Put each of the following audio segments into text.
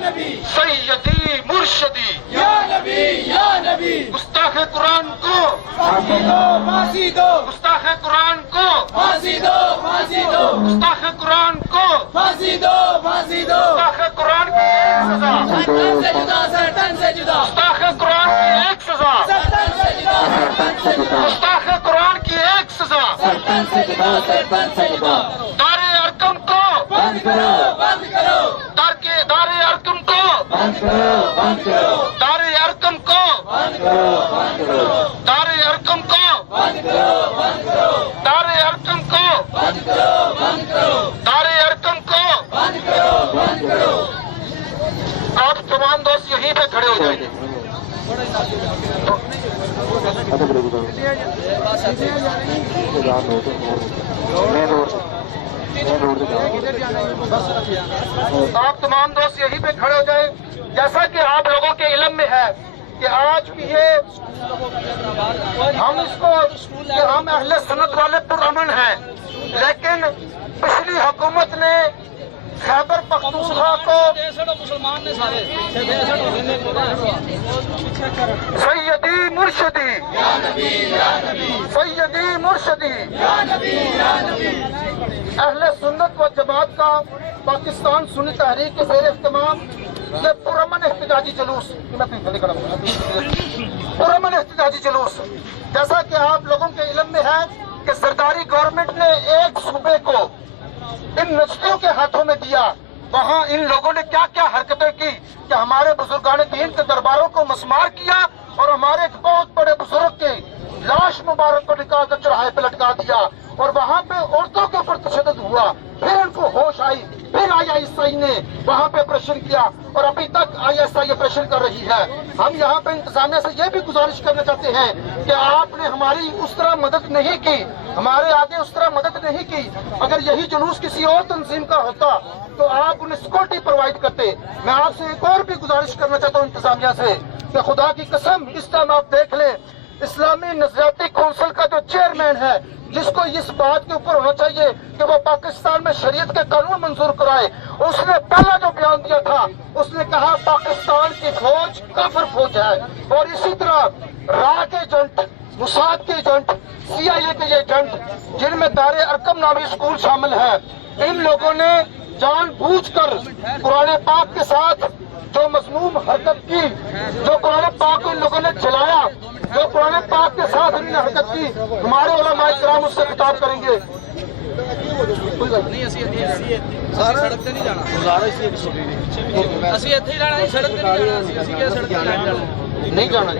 سیدی مرشدی یا نبی یا نبی گستاخ قرآن کو پھانسی دو پھانسی دو گستاخ قرآن کو پھانسی دو پھانسی دو گستاخ قرآن کو پھانسی دو پھانسی دو گستاخ قرآن کی ایک سزا سرطان سے جدا سرطان سے جدا گستاخ قرآن کی ایک سزا سرطان سے جدا سرطان سے جدا گستاخ قرآن کی ایک سزا سرطان سے جدا سرطان سے جدا دار ارکم کو بند کرو بند کرو دار ارکم کو بند کرو بند کرو دار ارکم کو بند کرو بند کرو دار ارکم کو بند کرو بند کرو دار ارکم کو بند کرو بند کرو دار ارکم کو بند کرو بند کرو آپ تمام دوست یہیں پہ کھڑے ہو جائیں. آپ تمام دوست یہیں پہ کھڑے ہو جائیں. جیسا کہ آپ لوگوں کے علم میں ہے کہ آج کی یہ ہم اس کو کہ ہم اہل سنت والے پرامن ہیں، لیکن پچھلی حکومت نے خیبر پختونخوا کو سیدی مرشدی سیدی مرشدی اہل سنت و جماعت کا پاکستان سنی تحریک کے زیر اہتمام یہ پرامن احتجاجی جلوس پرامن احتجاجی جلوس، جیسا کہ آپ لوگوں کے علم میں ہے کہ سرکاری گورنمنٹ نے ایک صوبے کو ان نسلوں کے ہاتھوں میں دیا. وہاں ان لوگوں نے کیا کیا حرکتیں کی کہ ہمارے بزرگان دین کے درباروں کو مسمار کیا اور ہمارے ایک بہت بڑے بزرگ کے لاش مبارک کو نکال کر چڑھائے پہ لٹکا دیا، اور وہاں پہ عورتوں کے اوپر تشدد ہوا. پھر ان کو ہوش آئی، پھر ISI نے وہاں پہ آپریشن کیا، اور ابھی تک ISI آپریشن کر رہی ہے. ہم یہاں پہ انتظامیہ سے یہ بھی گزارش کرنا چاہتے ہیں کہ آپ نے ہماری اس طرح مدد نہیں کی، ہمارے آگے اس طرح مدد نہیں کی. اگر یہی جلوس کسی اور تنظیم کا ہوتا تو آپ انہیں سیکورٹی پرووائڈ کرتے. میں آپ سے ایک اور بھی گزارش کرنا چاہتا ہوں انتظامیہ سے کہ خدا کی قسم اس ٹائم آپ دیکھ لیں، اسلامی نظریاتی کونسل کا جو چیئرمین ہے، جس کو اس بات کے اوپر ہونا چاہیے کہ وہ پاکستان میں شریعت کے قانون منظور کرائے، اس نے پہلا جو بیان دیا تھا اس نے کہا پاکستان کی فوج کافر فوج ہے. اور اسی طرح را کے ایجنٹ، موساد کے ایجنٹ، CIA کے ایجنٹ، جن میں دار ارکم نامی اسکول شامل ہے، ان لوگوں نے جان بوجھ کر قرآن پاک کے ساتھ جو مذموم حرکت کی، جو قرآن پاک کو ان لوگوں نے جلایا، جو قرآن پاک کے ساتھ انہوں نے حرکت کی، ہمارے علماء کرام اس سے خطاب کریں گے. نہیں جانا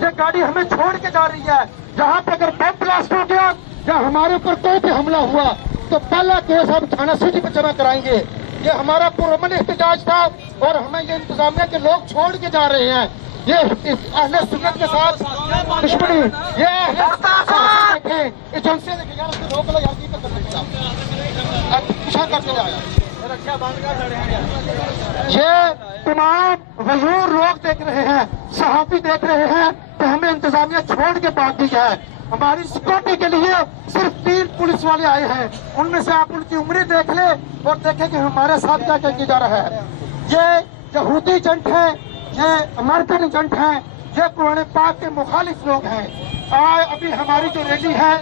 یہ گاڑی ہمیں چھوڑ کے جا رہی ہے. جہاں پہ اگر بم بلاسٹ ہو گیا یا ہمارے اوپر کوئی بھی حملہ ہوا تو پہلا کیس ہم تھانہ سٹی پہ جمع کرائیں گے. یہ ہمارا پرامن احتجاج تھا اور ہمیں یہ انتظامیہ کے لوگ چھوڑ کے جا رہے ہیں. یہ اہل سنت کے ساتھ دشمنی، یہ ایجنسیاں یہ تمام غیور لوگ دیکھ رہے ہیں، صحافی دیکھ رہے ہیں کہ ہمیں انتظامیہ چھوڑ کے بھاگ دی ہے. ہماری سیکورٹی کے لیے صرف 3 پولیس والے آئے ہیں، ان میں سے آپ ان کی عمریں دیکھ لیں اور دیکھیں کہ ہمارے ساتھ کیا کیا کیا جا رہا ہے. یہ یہودی ایجنٹ ہیں، یہ امریکن ایجنٹ ہیں، یہ قرآن پاک کے مخالف لوگ ہیں. ابھی ہماری جو ریلی ہے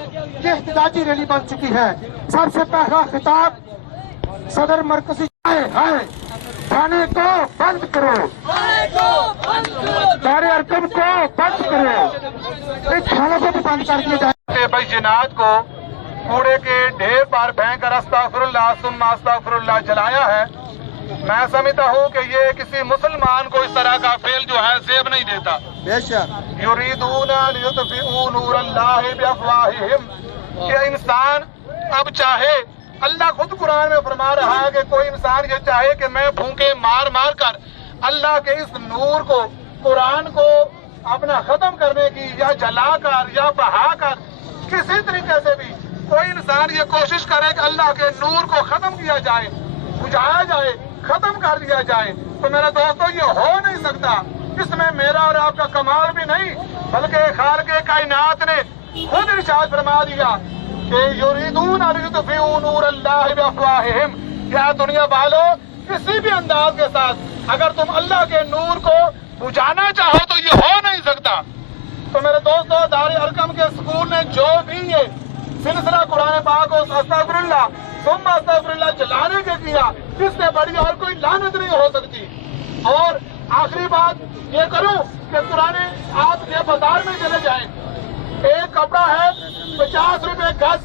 یہ احتجاجی ریلی بن چکی ہے. سب سے پہلا خطاب صدر مرکزی تھانے کو بند کرو، دار ارکم کو بند کرو، اس تھانوں کو بھی بند کر دیا جائے. بینات کو کوڑے کے ڈھیر پر پھینک کر استغفر اللہ ثم استغفر اللہ جلایا ہے. میں سمجھتا ہوں کہ یہ کسی مسلمان کو اس طرح کا فعل جو ہے زیب نہیں دیتا. یریدون لیطفئوا نور اللہ بافواہہم، کہ انسان اب چاہے، اللہ خود قرآن میں فرما رہا ہے کہ کوئی انسان یہ چاہے کہ میں پھونکے مار مار کر اللہ کے اس نور کو، قرآن کو اپنا ختم کرنے کی، یا جلا کر یا بہا کر کسی طریقے سے بھی کوئی انسان یہ کوشش کرے کہ اللہ کے نور کو ختم کیا جائے، بجھایا جائے، ختم کر دیا جائے، تو میرے دوستو یہ ہو نہیں سکتا. اس میں میرا اور آپ کا کمال بھی نہیں، بلکہ خالق کائنات نے خود ارشاد فرما دیا کہ یریدون ان یطفئوا نور اللہ بافواہہم. کیا دنیا والو کسی بھی انداز کے ساتھ اگر تم اللہ کے نور کو بجھانا چاہو تو یہ ہو نہیں سکتا۔ تو میرے دوستو، دار ارقم کے اسکول نے جو بھی یہ سلسلہ قرآن پاک کو استغفر اللہ ثم استغفر اللہ چلانے کے کیا، اس سے بڑی اور کوئی لعنت نہیں ہو سکتی۔ اور آخری بات یہ کروں کہ قرآن آپ کے بازار میں چلے جائیں، ایک کپڑا ہے 50 روپے گز،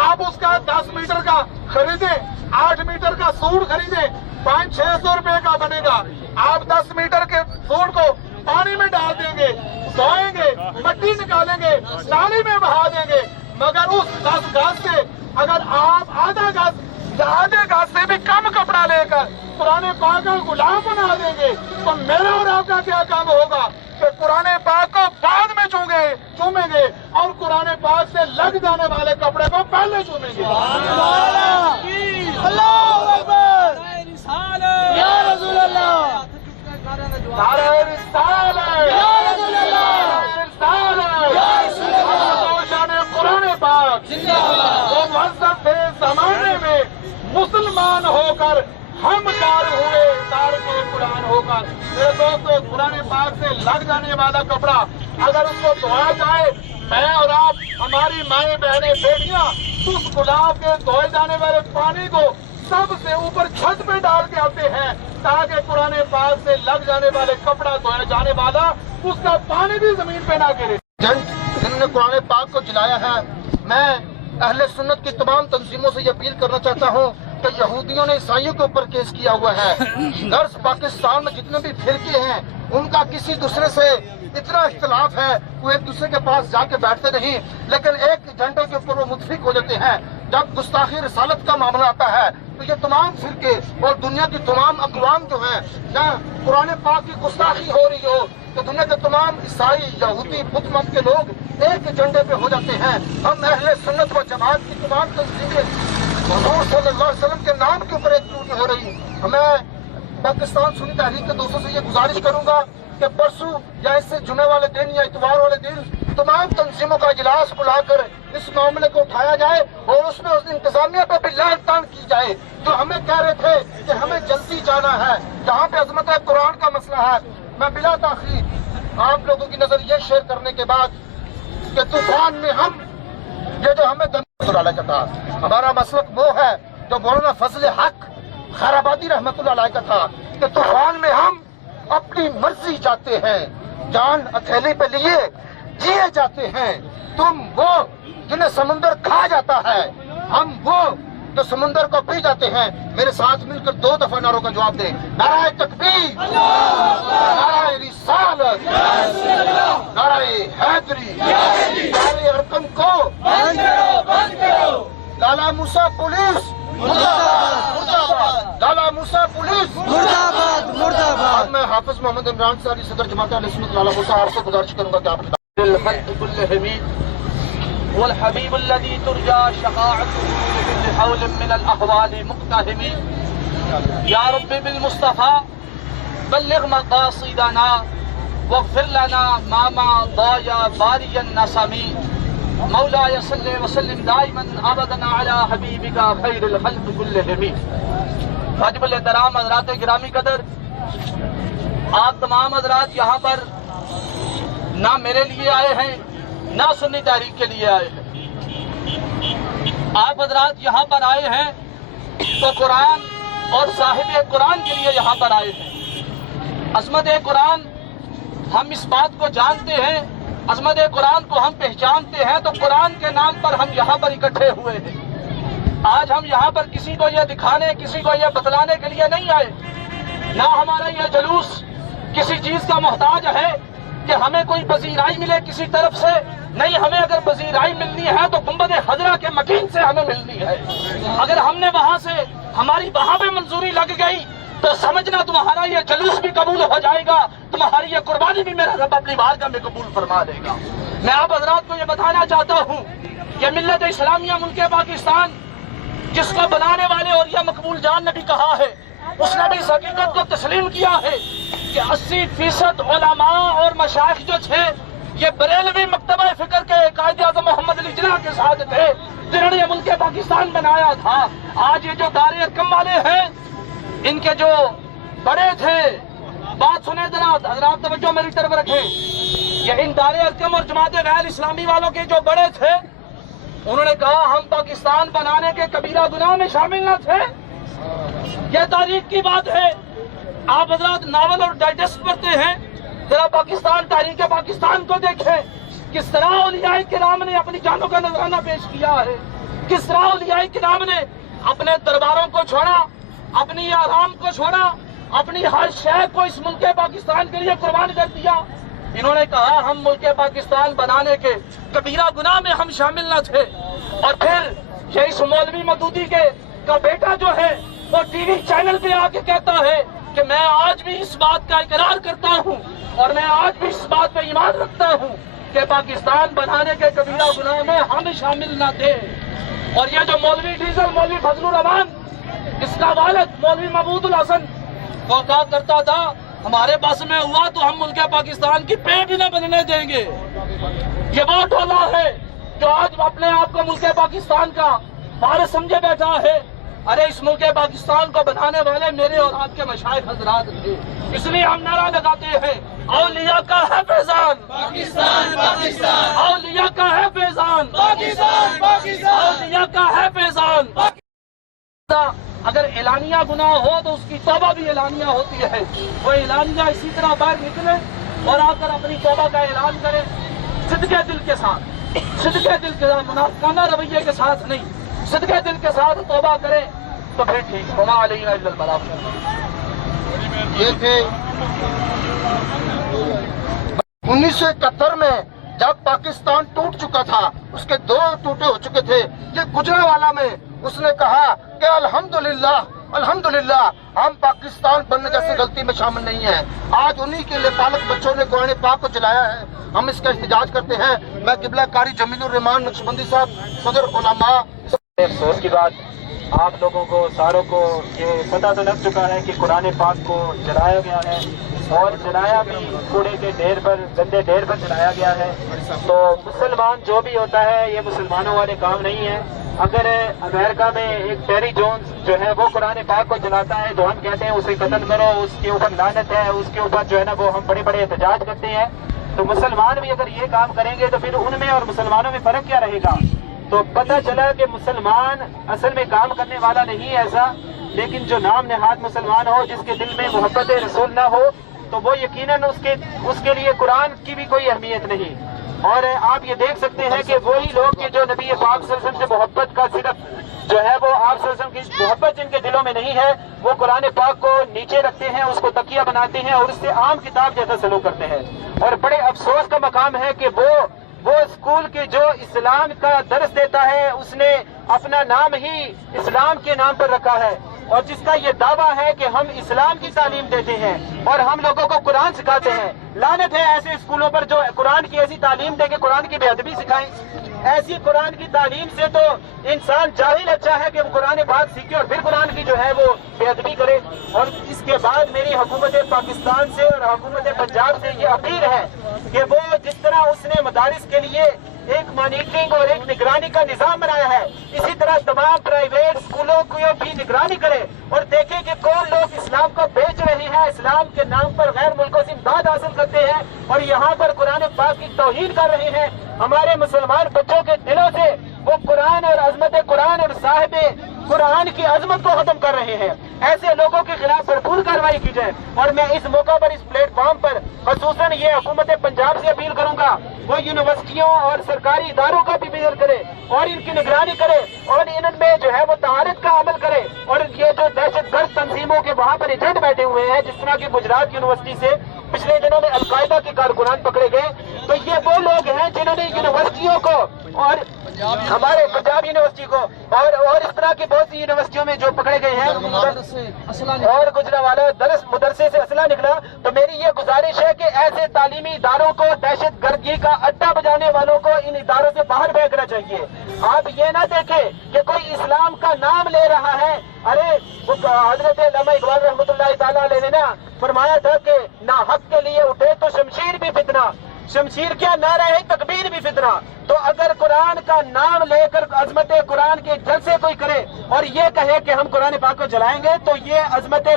آپ اس کا 10 میٹر کا خریدیں، 8 میٹر کا سوٹ خریدیں، 500-600 روپے کا بنے گا۔ آپ 10 میٹر کے سوٹ کو پانی میں ڈال دیں گے، دھوئیں گے، مٹی نکالیں گے، نالی میں بہا دیں گے، مگر اس 10 گز سے اگر آپ آدھا گز یا آدھے گز سے بھی کم کپڑا لے کر قرآن پاک کا غلام بنا دیں گے تو میرا اور آپ کا کیا کام ہوگا کہ قرآن پاک کو بعد میں چومیں گے اور قرآن پاک سے لگ جانے والے کپڑے کو پہلے چومیں گے۔ اللہ اکبر، یا رسول اللہ، نعرہ رسالت، یا رسول اللہ، یا رسول اللہ، روشن قرآن پاک وہ مذہب کے زمانے میں مسلمان ہو کر ہم کار ہوئے، کار کے قرآن ہو کر۔ میرے دوستو، قرآن پاک سے لگ جانے والا کپڑا اگر اس کو دھویا جائے، میں اور آپ، ہماری مائیں بہنیں بیٹیاں اس گلاب کے دھوئے جانے والے پانی کو سب سے اوپر چھت پہ ڈال کے آتے ہیں تاکہ قرآن پاک سے لگ جانے والے کپڑا دھوئے جانے والا اس کا پانی بھی زمین پہ نہ گرے۔ جنہوں نے قرآن پاک کو جلایا ہے، میں اہل سنت کی تمام تنظیموں سے یہ اپیل کرنا چاہتا ہوں کہ یہودیوں نے عیسائیوں کے اوپر کیس کیا ہوا ہے۔ غرض پاکستان میں جتنے بھی فرقے ہیں ان کا کسی دوسرے سے اتنا اختلاف ہے، وہ ایک دوسرے کے پاس جا کے بیٹھتے نہیں، لیکن ایک ایجنڈے کے اوپر وہ متفق ہو جاتے ہیں۔ جب گستاخی رسالت کا معاملہ آتا ہے تو یہ تمام فرقے اور دنیا کی تمام اقوام جو ہیں، جہاں قرآن پاک کی گستاخی ہو رہی ہو تو دنیا کے تمام عیسائی، یہودی، بت مت کے لوگ ایک ایجنڈے پہ ہو جاتے ہیں۔ ہم اہل سنت و جماعت کی تمام تنظیمیں حضور صلی اللہ علیہ وسلم کے نام کے اوپر ایک ٹوٹی ہو رہی۔ میں پاکستان سنی تحریک کے دوستوں سے یہ گزارش کروں گا کہ پرسوں یا اس سے جمعے والے دن یا اتوار والے دن تمام تنظیموں کا اجلاس بلا کر اس معاملے کو اٹھایا جائے اور اس میں اس انتظامیہ پہ بھی لعن طعن کی جائے جو ہمیں کہہ رہے تھے کہ ہمیں جلدی جانا ہے جہاں پہ عظمت قرآن کا مسئلہ ہے۔ میں بلا تاخیر آپ لوگوں کی نظر یہ شیئر کرنے کے بعد کہ طوفان میں ہم یہ جو ہمیں کا تھا، ہمارا مسلک وہ ہے جو مولانا فضل حق خیرآبادی رحمت اللہ علیہ کا تھا کہ طوفان میں ہم اپنی مرضی جاتے ہیں، جان ہتھیلی پہ لیے جیے جاتے ہیں۔ تم وہ جنہیں سمندر کھا جاتا ہے، ہم وہ جو سمندر کو پی جاتے ہیں۔ میرے ساتھ مل کر 2 دفعہ نعروں کا جواب دیں، نعرہ تکبیر، نعرہ رسالت، نعرہ حیدری، نعرہ ارقم کو لالا موسیٰ پولیس مرد آباد، لالا موسیٰ پولیس مرد آباد، مرد آباد۔ میں حافظ محمد عمران صاحب صدر جماعت اہل سنت لالا موسیٰ آپ سے گزارش کروں گا کہ آپ الخلق كلهم والحبيب الذي ترجى شفاعته بكل حول من الأحوال مقتهم يا رب بالمصطفى بلغ مقاصدنا واغفر لنا ما مضى باري النسم مولاي صل وسلم دائما ابدا على حبيبك خير الخلق كلهم۔ واجب الاحترام حضرات گرامی قدر، آپ تمام حضرات یہاں پر نہ میرے لیے آئے ہیں نہ سنی تحریک کے لیے آئے ہیں، آپ حضرات یہاں پر آئے ہیں تو قرآن اور صاحب قرآن کے لیے یہاں پر آئے ہیں۔ عظمت قرآن ہم اس بات کو جانتے ہیں، عظمت قرآن کو ہم پہچانتے ہیں، تو قرآن کے نام پر ہم یہاں پر اکٹھے ہوئے ہیں۔ آج ہم یہاں پر کسی کو یہ دکھانے، کسی کو یہ بتلانے کے لیے نہیں آئے، نہ ہمارا یہ جلوس کسی چیز کا محتاج ہے کہ ہمیں کوئی پذیرائی ملے کسی طرف سے، نہیں، ہمیں اگر پذیرائی ملنی ہے تو گنبد خضرا کے مکین سے ہمیں ملنی ہے۔ اگر ہم نے وہاں سے ہماری وہاں پہ منظوری لگ گئی تو سمجھنا تمہارا یہ جلوس بھی قبول ہو جائے گا، تمہاری یہ قربانی بھی میرا رب اپنی بارگاہ میں قبول فرما دے گا۔ میں آپ حضرات کو یہ بتانا چاہتا ہوں کہ ملت اسلامیہ ملک پاکستان جس کو بنانے والے اور یہ مقبول جان نے بھی کہا ہے، اس نے بھی اس حقیقت کو تسلیم کیا ہے کہ 80% علماء اور مشائخ جو تھے یہ بریلوی مکتبہ فکر کے قائد اعظم محمد علی جناح کے ساتھ تھے جنہوں نے ملک پاکستان بنایا تھا۔ آج یہ جو دار ارقم والے ہیں ان کے جو بڑے تھے، بات سنیں ذرا حضرات، توجہ میری طرف رکھیں، یہ ان دار ارکم اور جماعت غیر اسلامی والوں کے جو بڑے تھے، انہوں نے کہا ہم پاکستان بنانے کے کبیرہ گناہ میں شامل نہ تھے۔ یہ تاریخ کی بات ہے۔ آپ حضرات ناول اور ڈائجسٹ پڑھتے ہیں، ذرا پاکستان، تاریخ پاکستان کو دیکھیں، کس طرح اولیاء کرام نے اپنی جانوں کا نذرانہ پیش کیا ہے، کس طرح اولیاء کرام نے اپنے درباروں کو چھوڑا، اپنی آرام کو چھوڑا، اپنی ہر شے کو اس ملک پاکستان کے لیے قربان کر دیا۔ انہوں نے کہا ہم ملک پاکستان بنانے کے کبیرہ گناہ میں ہم شامل نہ تھے۔ اور پھر یہ اس مولوی مودودی کا بیٹا جو ہے وہ ٹی وی چینل پہ آ کے کہتا ہے کہ میں آج بھی اس بات کا اقرار کرتا ہوں اور میں آج بھی اس بات پہ ایمان رکھتا ہوں کہ پاکستان بنانے کے کبیرہ گناہ میں ہم شامل نہ تھے۔ اور یہ جو مولوی ڈیزل، مولوی فضل الرحمان، اس کا والد مولوی محمود الحسن وہ کہا کرتا تھا ہمارے بس میں ہوا تو ہم ملک پاکستان کی پیٹ بھی نہ بننے دیں گے۔ یہ وہ ٹولہ ہے جو آج اپنے آپ کو ملک پاکستان کا وارث سمجھے بیٹھا ہے۔ ارے اس ملک پاکستان کو بنانے والے میرے اور آپ کے مشائخ حضرات تھے، اس لیے ہم نعرہ لگاتے ہیں اولیاء کا ہے فیضان پاکستان پاکستان، اولیاء کا ہے فیضان پاکستان پاکستان، اولیاء کا ہے فیضان۔ اگر اعلانیہ گناہ ہو تو اس کی توبہ بھی اعلانیہ ہوتی ہے۔ وہ اعلانیہ اسی طرح باہر نکلے اور آ کر اپنی توبہ کا اعلان کرے، صدقے دل کے ساتھ، صدقے دل کے ساتھ، منافقانہ رویے کے ساتھ نہیں، صدقے دل کے ساتھ توبہ کرے تو پھر ٹھیک۔ وما علینا الا البلاغ۔ یہ تھے 1971 میں جب پاکستان ٹوٹ چکا تھا، اس کے دو ٹوٹے ہو چکے تھے۔ یہ گجرانوالہ میں اس نے کہا کہ الحمدللہ الحمدللہ ہم پاکستان بننے جیسی غلطی میں شامل نہیں ہیں۔ آج انہی کے لیے پالک بچوں نے قرآن پاک کو جلایا ہے، ہم اس کا احتجاج کرتے ہیں۔ میں قبلہ کاری جمیل الرحمان نقشبندی صاحب، صدر علماء۔ افسوس کی بات، آپ لوگوں کو ساروں کو یہ پتہ تو لگ چکا ہے کہ قرآن پاک کو جلایا گیا ہے، اور جلایا بھی کوڑے کے ڈھیر پر، گندے ڈھیر پر جلایا گیا ہے۔ تو مسلمان جو بھی ہوتا ہے یہ مسلمانوں والے کام نہیں ہے۔ اگر امریکہ میں ایک ٹیری جونز جو ہے وہ قرآن پاک کو جلاتا ہے تو ہم کہتے ہیں اسے قتل کرو، اس کے اوپر لعنت ہے، اس کے اوپر جو ہے نا وہ ہم بڑے بڑے احتجاج کرتے ہیں۔ تو مسلمان بھی اگر یہ کام کریں گے تو پھر ان میں اور مسلمانوں میں فرق کیا رہے گا؟ تو پتہ چلا کہ مسلمان اصل میں کام کرنے والا نہیں ایسا، لیکن جو نام نہاد مسلمان ہو، جس کے دل میں محبت رسول نہ ہو، تو وہ یقیناً اس کے لیے قرآن کی بھی کوئی اہمیت نہیں۔ اور آپ یہ دیکھ سکتے ہیں کہ وہی لوگ کہ جو نبی پاک صلی اللہ علیہ وسلم سے محبت کا صرف جو ہے وہ آپ صلی اللہ علیہ وسلم کی محبت جن کے دلوں میں نہیں ہے، وہ قرآن پاک کو نیچے رکھتے ہیں، اس کو تکیہ بناتے ہیں اور اس سے عام کتاب جیسا سلوک کرتے ہیں۔ اور بڑے افسوس کا مقام ہے کہ وہ اسکول کے جو اسلام کا درس دیتا ہے اس نے اپنا نام ہی اسلام کے نام پر رکھا ہے، اور جس کا یہ دعویٰ ہے کہ ہم اسلام کی تعلیم دیتے ہیں اور ہم لوگوں کو قرآن سکھاتے ہیں۔ لعنت ہے ایسے اسکولوں پر جو قرآن کی ایسی تعلیم دے کے قرآن کی بے ادبی سکھائیں۔ ایسی قرآن کی تعلیم سے تو انسان جاہل اچھا ہے کہ وہ قرآن پاک سیکھے اور پھر قرآن کی جو ہے وہ بے ادبی کرے۔ اور اس کے بعد میری حکومت پاکستان سے اور حکومت پنجاب سے یہ اپیل ہے کہ وہ جس طرح اس نے مدارس کے لیے ایک مانیٹرنگ اور ایک نگرانی کا نظام بنایا ہے، اسی طرح تمام پرائیویٹ اسکولوں کو بھی نگرانی کرے اور دیکھے کہ کون لوگ اسلام کو بیچ رہے ہیں، اسلام کے نام پر غیر ملکوں سے امداد حاصل کرتے ہیں اور یہاں پر قرآن پاک کی توہین کر رہے ہیں۔ ہمارے مسلمان بچوں کے دلوں سے وہ قرآن اور عظمت قرآن اور صاحب قرآن کی عظمت کو ختم کر رہے ہیں۔ ایسے لوگوں کے خلاف بھرپور کارروائی کی جائے۔ اور میں اس موقع پر، اس پلیٹ فارم پر خصوصاً یہ حکومت پنجاب سے اپیل کروں گا، وہ یونیورسٹیوں اور سرکاری اداروں کا بھی وزٹ کرے اور ان کی نگرانی کرے اور ان میں جو ہے وہ طہارت کا عمل کرے۔ اور یہ جو دہشت گرد تنظیموں کے وہاں پر ایجنٹ بیٹھے ہوئے ہیں، جس طرح کی گجرات یونیورسٹی سے پچھلے دنوں میں القاعدہ کے کارکنان پکڑے گئے، تو یہ وہ لوگ ہیں جنہوں نے یونیورسٹیوں کو اور ہمارے پنجاب یونیورسٹی کو اور اس طرح کی بہت سی یونیورسٹیوں میں جو پکڑے گئے ہیں اور گجرانوالہ مدرسے سے اسلحہ نکلا۔ تو میری یہ گزارش ہے کہ ایسے تعلیمی اداروں کو دہشت گردی کا اڈا بجانے والوں کو ان اداروں سے باہر پھینکنا چاہیے۔ آپ یہ نہ دیکھیں کہ کوئی اسلام کا نام لے رہا ہے۔ ارے حضرت علامہ اقبال رحمۃ اللہ تعالیٰ علیہ نے نا فرمایا تھا کہ نہ حق کے لیے اٹھے تو شمشیر بھی فتنہ، شمشیر کیا نعرہ ہے، تکبیر بھی فتنہ۔ تو اگر قرآن کا نام لے کر عظمت قرآن کے جلسے کوئی کرے اور یہ کہے کہ ہم قرآن پاک کو جلائیں گے، تو یہ عظمت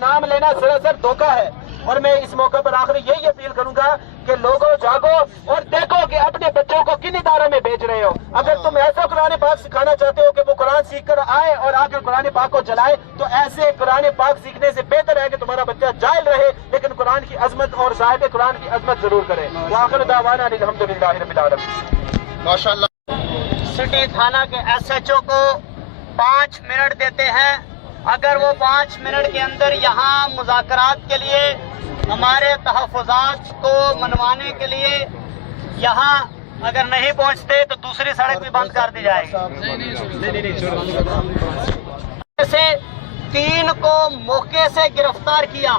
نام لینا سراسر دھوکہ ہے. اور میں اس موقع پر آخری یہی اپیل کروں گا کہ لوگوں جاگو اور دیکھو کہ اپنے بچوں کو کن اداروں میں بھیج رہے ہو. اگر تم ایسا قرآن پاک سکھانا چاہتے ہو کہ وہ قرآن سیکھ کر آئے اور آ کر قرآن پاک کو جلائے, تو ایسے قرآن پاک سیکھنے سے بہتر ہے کہ تمہارا بچہ جاہل رہے لیکن قرآن کی عظمت اور صاحب قرآن کی عظمت ضرور کرے. وآخر دعوانا الحمدللہ رب العالمین. ماشاءاللہ. سٹی تھانہ کے ایس ایچ او کو 5 منٹ دیتے ہیں. اگر وہ 5 منٹ کے اندر یہاں مذاکرات کے لیے ہمارے تحفظات کو منوانے کے لیے یہاں اگر نہیں پہنچتے تو دوسری سڑک بھی بند کر دی جائے گی. سے 3 کو موقع سے گرفتار کیا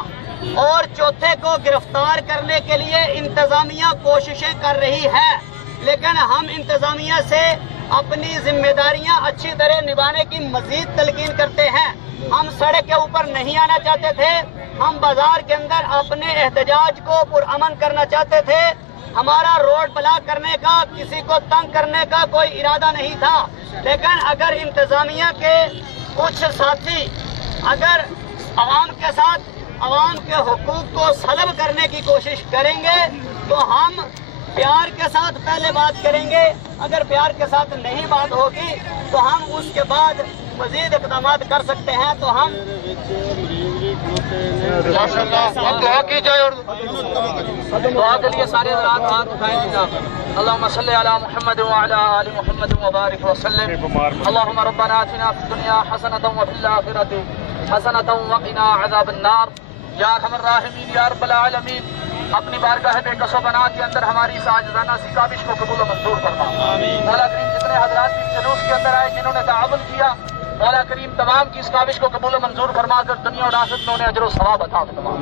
اور چوتھے کو گرفتار کرنے کے لیے انتظامیہ کوششیں کر رہی ہے, لیکن ہم انتظامیہ سے اپنی ذمہ داریاں اچھی طرح نبھانے کی مزید تلقین کرتے ہیں. ہم سڑک کے اوپر نہیں آنا چاہتے تھے, ہم بازار کے اندر اپنے احتجاج کو پرامن کرنا چاہتے تھے. ہمارا روڈ بلاک کرنے کا, کسی کو تنگ کرنے کا کوئی ارادہ نہیں تھا. لیکن اگر انتظامیہ کے کچھ ساتھی اگر عوام کے ساتھ عوام کے حقوق کو سلب کرنے کی کوشش کریں گے تو ہم پیار کے ساتھ پہلے بات کریں گے. اگر پیار کے ساتھ نہیں بات ہوگی تو ہم اس کے بعد مزید اقدامات کر سکتے ہیں. تو ہم دعا کی جائے اور دعا کے لیے سارے حضرات ہاتھ اٹھائیں جناب. اللهم صل على محمد وعلى آل محمد وبارك وسلم. اللهم ربنا آتنا في الدنيا حسنة وفي الآخرة حسنة وقنا عذاب النار. یا ارحم الراحمین یا رب العالمین, اپنی بارگاہ بے کس و بنا کے اندر ہماری اس عاجزانہ سی کاوش کو قبول و منظور فرما. مولا کریم جتنے حضرات بھی جلوس کے اندر آئے جنہوں نے تعاون کیا, مولا کریم تمام کی اس کاوش کو قبول و منظور فرما کر دنیا اور آخرت میں انہیں اجر و ثواب عطا فرما.